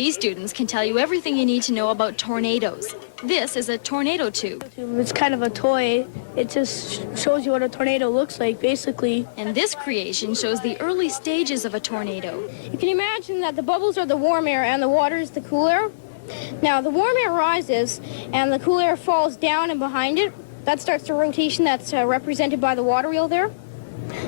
These students can tell you everything you need to know about tornadoes. This is a tornado tube. It's kind of a toy. It just shows you what a tornado looks like, basically. And this creation shows the early stages of a tornado. You can imagine that the bubbles are the warm air and the water is the cool air. Now, the warm air rises and the cool air falls down, and behind it, that starts the rotation that's represented by the water wheel there.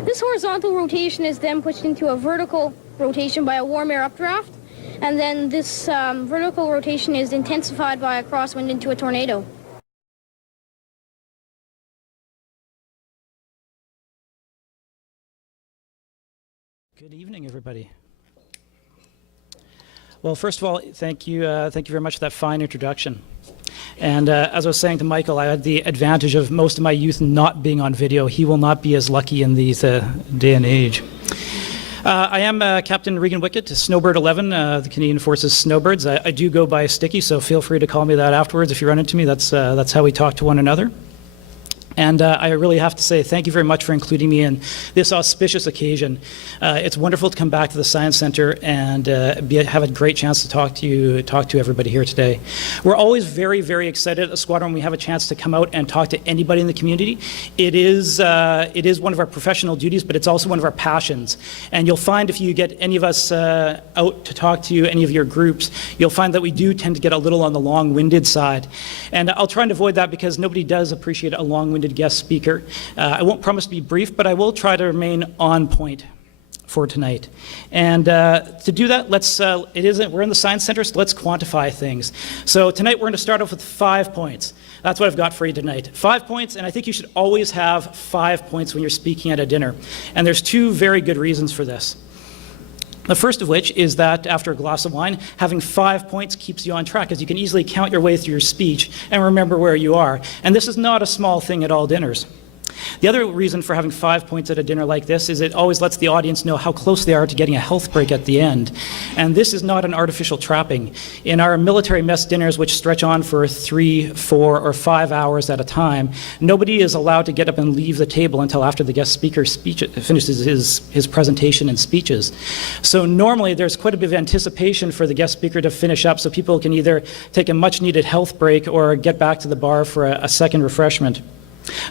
This horizontal rotation is then pushed into a vertical rotation by a warm air updraft. And then this vertical rotation is intensified by a crosswind into a tornado. Good evening, everybody. Well, first of all, thank you very much for that fine introduction. And as I was saying to Michael, I had the advantage of most of my youth not being on video. He will not be as lucky in these day and age. I am Captain Regan Wickett, Snowbird 11, the Canadian Forces Snowbirds. I do go by Sticky, so feel free to call me that afterwards if you run into me. That's how we talk to one another. And I really have to say thank you very much for including me in this auspicious occasion. It's wonderful to come back to the Science Centre and have a great chance to talk to everybody here today. We're always very, very excited at the squadron when we have a chance to come out and talk to anybody in the community. It is one of our professional duties, but it's also one of our passions. And you'll find if you get any of us out to talk to any of your groups, you'll find that we do tend to get a little on the long-winded side. And I'll try and avoid that because nobody does appreciate a long-winded guest speaker. I won't promise to be brief, but I will try to remain on point for tonight. And to do that, we're in the Science Centre, so let's quantify things. So tonight we're going to start off with 5 points. That's what I've got for you tonight. 5 points, and I think you should always have 5 points when you're speaking at a dinner. And there's two very good reasons for this. The first of which is that after a glass of wine, having 5 points keeps you on track, as you can easily count your way through your speech and remember where you are. And this is not a small thing at all dinners. The other reason for having 5 points at a dinner like this is it always lets the audience know how close they are to getting a health break at the end. And this is not an artificial trapping. In our military mess dinners, which stretch on for 3, 4, or 5 hours at a time, nobody is allowed to get up and leave the table until after the guest speaker finishes his presentation and speeches. So normally there's quite a bit of anticipation for the guest speaker to finish up so people can either take a much needed health break or get back to the bar for a second refreshment.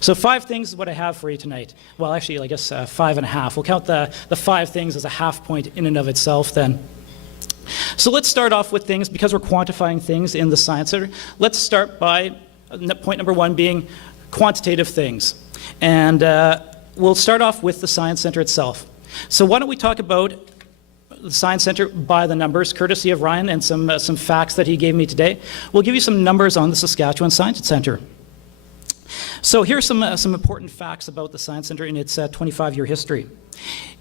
So 5 things is what I have for you tonight. Well, actually, I guess 5.5. We'll count the 5 things as a half point in and of itself then. So let's start off with things, because we're quantifying things in the Science Centre. Let's start by point number 1 being quantitative things. And we'll start off with the Science Centre itself. So why don't we talk about the Science Centre by the numbers, courtesy of Ryan and some facts that he gave me today. We'll give you some numbers on the Saskatchewan Science Centre. So here's some important facts about the Science Centre in its 25-year history.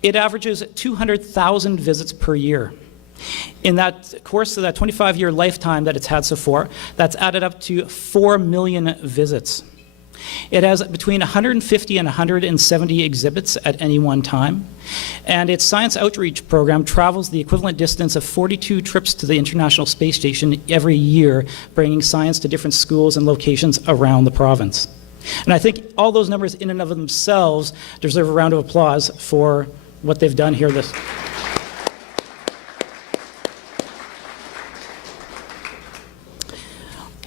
It averages 200,000 visits per year. In that course of that 25-year lifetime that it's had so far, that's added up to 4 million visits. It has between 150 and 170 exhibits at any one time, and its science outreach program travels the equivalent distance of 42 trips to the International Space Station every year, bringing science to different schools and locations around the province. And I think all those numbers in and of themselves deserve a round of applause for what they've done here.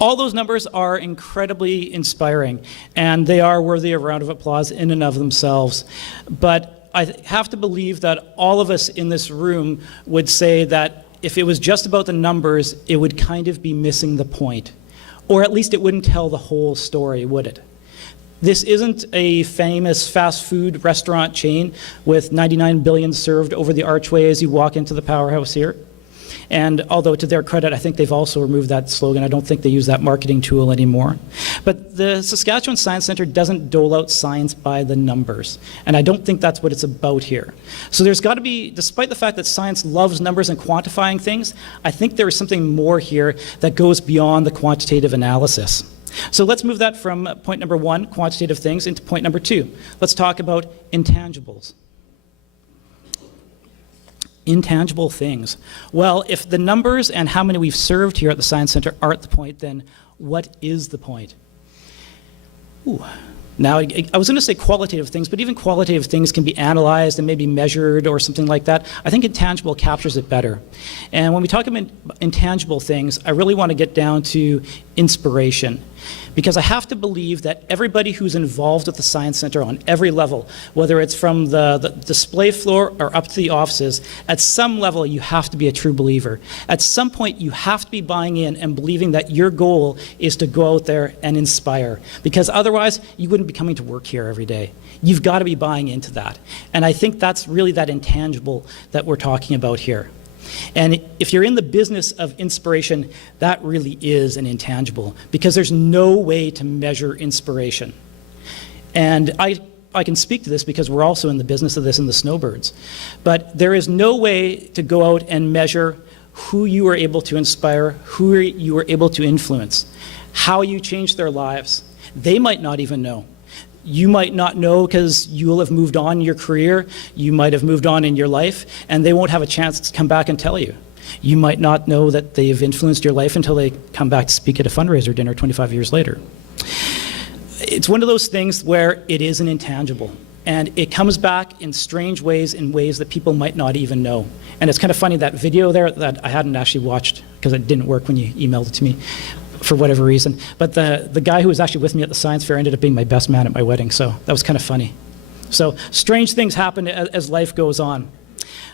All those numbers are incredibly inspiring, and they are worthy of a round of applause in and of themselves. But I have to believe that all of us in this room would say that if it was just about the numbers, it would kind of be missing the point. Or at least it wouldn't tell the whole story, would it? This isn't a famous fast food restaurant chain with 99 billion served over the archway as you walk into the powerhouse here. And although to their credit, I think they've also removed that slogan. I don't think they use that marketing tool anymore. But the Saskatchewan Science Centre doesn't dole out science by the numbers. And I don't think that's what it's about here. So there's got to be, despite the fact that science loves numbers and quantifying things, I think there is something more here that goes beyond the quantitative analysis. So let's move that from point number 1, quantitative things, into point number 2. Let's talk about intangibles. Intangible things. Well, if the numbers and how many we've served here at the Science Centre aren't the point, then what is the point? Ooh, Now, I was going to say qualitative things, but even qualitative things can be analyzed and maybe measured or something like that. I think intangible captures it better. And when we talk about intangible things, I really want to get down to inspiration. Because I have to believe that everybody who's involved with the Science Centre on every level, whether it's from the display floor or up to the offices, at some level you have to be a true believer. At some point you have to be buying in and believing that your goal is to go out there and inspire. Because otherwise you wouldn't be coming to work here every day. You've got to be buying into that. And I think that's really that intangible that we're talking about here. And if you're in the business of inspiration, that really is an intangible, because there's no way to measure inspiration. And I can speak to this because we're also in the business of this in the Snowbirds. But there is no way to go out and measure who you were able to inspire, who you were able to influence, how you changed their lives. They might not even know. You might not know because you'll have moved on in your career, you might have moved on in your life, and they won't have a chance to come back and tell you. You might not know that they've influenced your life until they come back to speak at a fundraiser dinner 25 years later. It's one of those things where it is an intangible, and it comes back in strange ways, in ways that people might not even know. And it's kind of funny, that video there that I hadn't actually watched because it didn't work when you emailed it to me, for whatever reason. But the guy who was actually with me at the science fair ended up being my best man at my wedding, so that was kind of funny. So strange things happen as life goes on.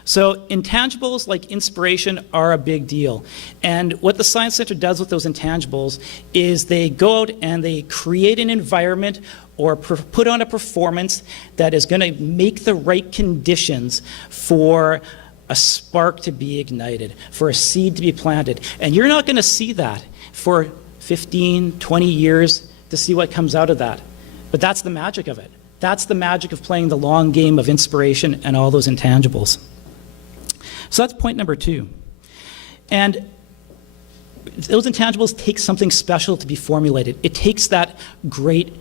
So intangibles like inspiration are a big deal. And what the Science Centre does with those intangibles is they go out and they create an environment or put on a performance that is going to make the right conditions for a spark to be ignited, for a seed to be planted. And you're not going to see that for 15, 20 years to see what comes out of that. But that's the magic of it. That's the magic of playing the long game of inspiration and all those intangibles. So that's point number 2. And those intangibles take something special to be formulated. It takes that great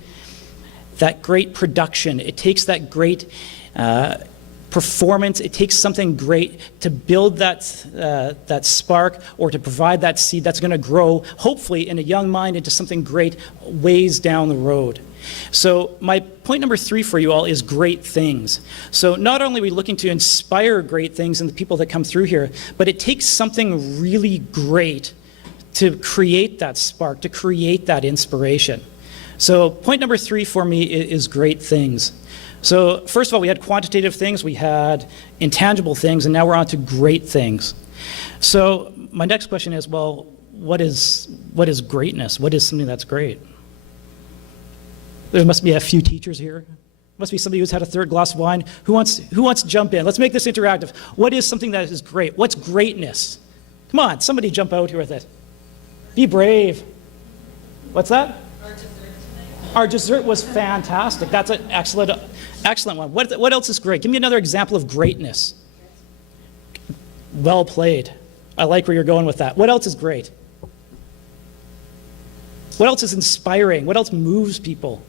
production. It takes that great performance. It takes something great to build that spark, or to provide that seed that's going to grow, hopefully in a young mind, into something great ways down the road. So my point number 3 for you all is great things. So not only are we looking to inspire great things in the people that come through here, but it takes something really great to create that spark, to create that inspiration. So point number 3 for me is great things. So first of all, we had quantitative things, we had intangible things, and now we're on to great things. So my next question is, well, what is greatness? What is something that's great? There must be a few teachers here. Must be somebody who's had a third glass of wine. Who wants to jump in? Let's make this interactive. What is something that is great? What's greatness? Come on, somebody jump out here with it. Be brave. What's that? Our dessert was fantastic. That's an excellent one. What else is great? Give me another example of greatness. Well played. I like where you're going with that. What else is great? What else is inspiring? What else moves people?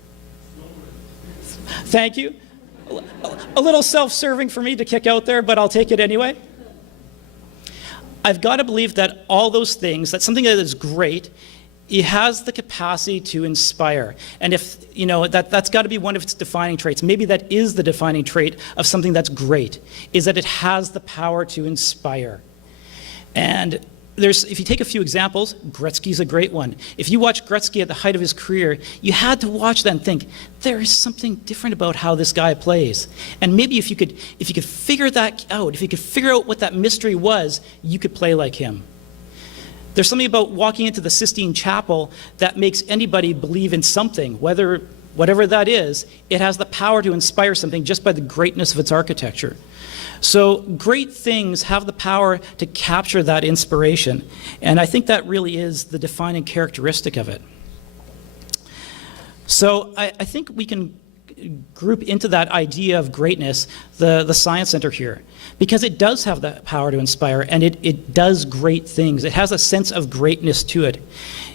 Thank you. A little self-serving for me to kick out there, but I'll take it anyway. I've got to believe that all those things, that something that is great, it has the capacity to inspire. And if, that's got to be one of its defining traits. Maybe that is the defining trait of something that's great, is that it has the power to inspire. And if you take a few examples, Gretzky's a great one. If you watch Gretzky at the height of his career, you had to watch that and think, there is something different about how this guy plays. And maybe if you could figure that out, if you could figure out what that mystery was, you could play like him. There's something about walking into the Sistine Chapel that makes anybody believe in something, whatever that is. It has the power to inspire something just by the greatness of its architecture. So great things have the power to capture that inspiration, and I think that really is the defining characteristic of it. So I think we can group into that idea of greatness the Science Centre here, because it does have the power to inspire, and it does great things. It has a sense of greatness to it.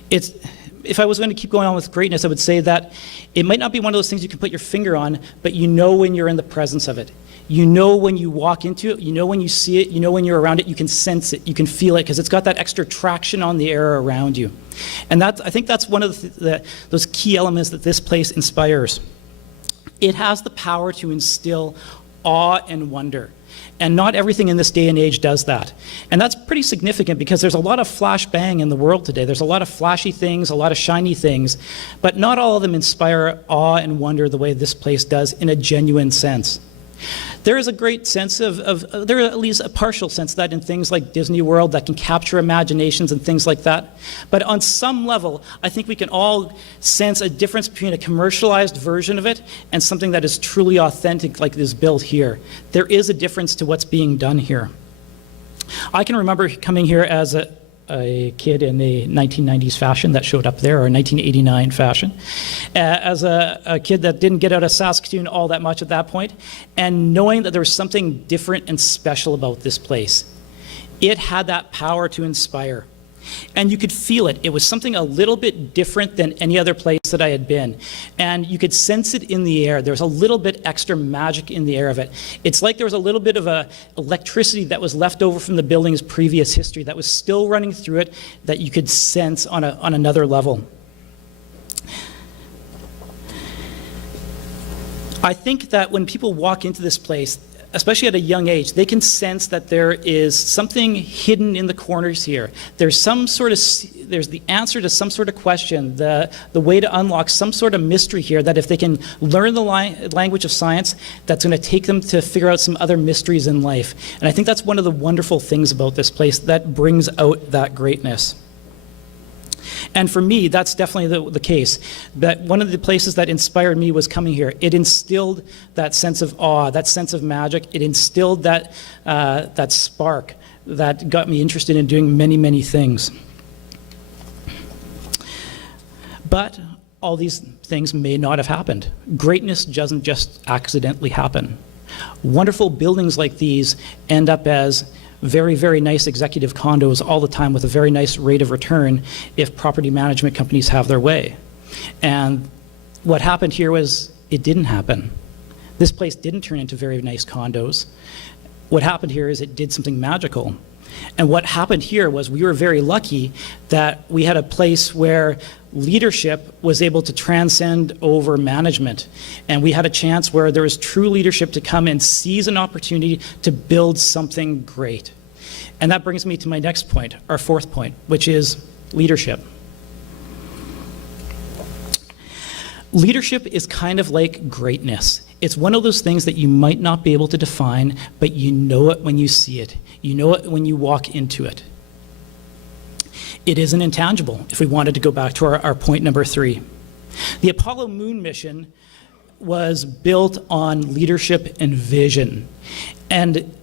If I was going to keep going on with greatness, I would say that it might not be one of those things you can put your finger on, but you know when you're in the presence of it. You know when you walk into it, you know when you see it, you know when you're around it, you can sense it, you can feel it, because it's got that extra traction on the air around you. And I think that's one of those key elements that this place inspires. It has the power to instill awe and wonder. And not everything in this day and age does that. And that's pretty significant because there's a lot of flash bang in the world today. There's a lot of flashy things, a lot of shiny things, but not all of them inspire awe and wonder the way this place does in a genuine sense. There is a great sense there is at least a partial sense of that in things like Disney World that can capture imaginations and things like that. But on some level, I think we can all sense a difference between a commercialized version of it and something that is truly authentic like is built here. There is a difference to what's being done here. I can remember coming here as a kid in the 1990s fashion that showed up there, or 1989 fashion, as a kid that didn't get out of Saskatoon all that much at that point, and knowing that there was something different and special about this place. It had that power to inspire. And you could feel it. It was something a little bit different than any other place that I had been. And you could sense it in the air. There was a little bit extra magic in the air of it. It's like there was a little bit of electricity that was left over from the building's previous history that was still running through it that you could sense on another level. I think that when people walk into this place, especially at a young age, they can sense that there is something hidden in the corners here. There's the answer to some sort of question, the way to unlock some sort of mystery here that if they can learn the language of science, that's going to take them to figure out some other mysteries in life. And I think that's one of the wonderful things about this place that brings out that greatness. And for me, that's definitely the case. That one of the places that inspired me was coming here. It instilled that sense of awe, that sense of magic. It instilled that spark that got me interested in doing many, many things. But all these things may not have happened. Greatness doesn't just accidentally happen. Wonderful buildings like these end up as very, very nice executive condos all the time with a very nice rate of return if property management companies have their way. And what happened here was it didn't happen. This place didn't turn into very nice condos. What happened here is it did something magical. And what happened here was we were very lucky that we had a place where leadership was able to transcend over management. And we had a chance where there was true leadership to come and seize an opportunity to build something great. And that brings me to my next point, our fourth point, which is leadership. Leadership is kind of like greatness. It's one of those things that you might not be able to define, but you know it when you see it. You know it when you walk into it. It is an intangible, if we wanted to go back to our point number 3. The Apollo moon mission was built on leadership and vision. And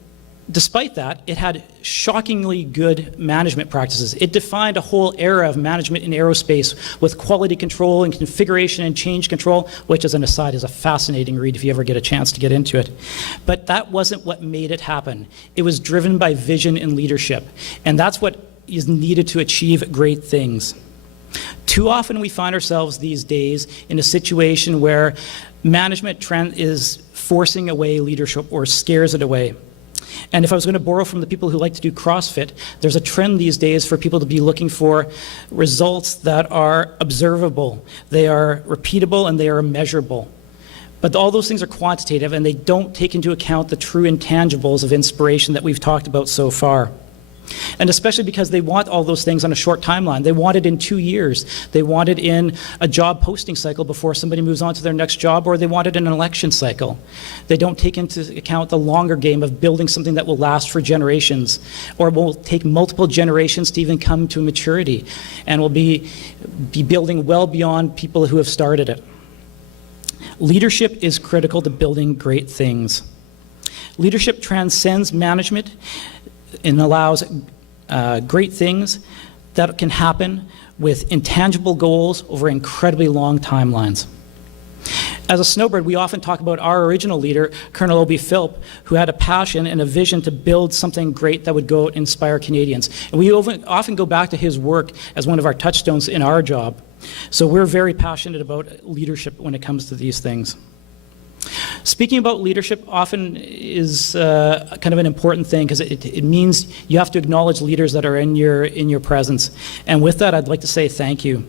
despite that, it had shockingly good management practices. It defined a whole era of management in aerospace with quality control and configuration and change control, which, as an aside, is a fascinating read if you ever get a chance to get into it. But that wasn't what made it happen. It was driven by vision and leadership. And that's what is needed to achieve great things. Too often we find ourselves these days in a situation where management trend is forcing away leadership or scares it away. And if I was going to borrow from the people who like to do CrossFit, there's a trend these days for people to be looking for results that are observable, they are repeatable, and they are measurable. But all those things are quantitative, and they don't take into account the true intangibles of inspiration that we've talked about so far. And especially because they want all those things on a short timeline. They want it in 2 years. They want it in a job posting cycle before somebody moves on to their next job, or they want it in an election cycle. They don't take into account the longer game of building something that will last for generations, or will take multiple generations to even come to maturity, and will be building well beyond people who have started it. Leadership is critical to building great things. Leadership transcends management and allows great things that can happen with intangible goals over incredibly long timelines. As a Snowbird, we often talk about our original leader, Colonel O.B. Philp, who had a passion and a vision to build something great that would go out and inspire Canadians. And we often go back to his work as one of our touchstones in our job. So we're very passionate about leadership when it comes to these things. Speaking about leadership often is kind of an important thing because it means you have to acknowledge leaders that are in your presence. And with that, I'd like to say thank you.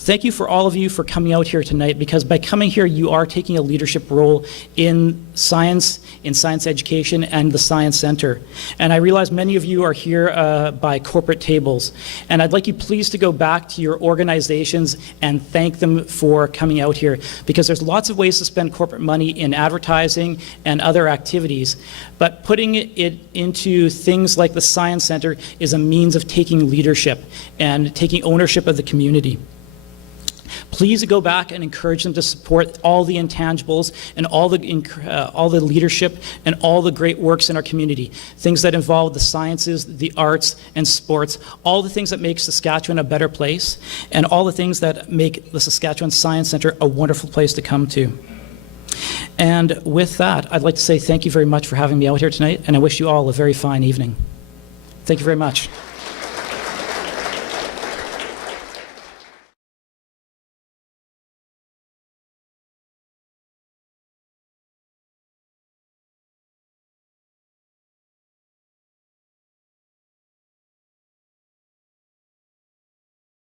thank you for all of you for coming out here tonight, because by coming here, you are taking a leadership role in science education, and the Science Centre. And I realize many of you are here by corporate tables. And I'd like you please to go back to your organizations and thank them for coming out here, because there's lots of ways to spend corporate money in advertising and other activities. But putting it into things like the Science Centre is a means of taking leadership and taking ownership of the community. Please go back and encourage them to support all the intangibles and all the leadership and all the great works in our community. Things that involve the sciences, the arts, and sports, all the things that make Saskatchewan a better place, and all the things that make the Saskatchewan Science Centre a wonderful place to come to. And with that, I'd like to say thank you very much for having me out here tonight, and I wish you all a very fine evening. Thank you very much.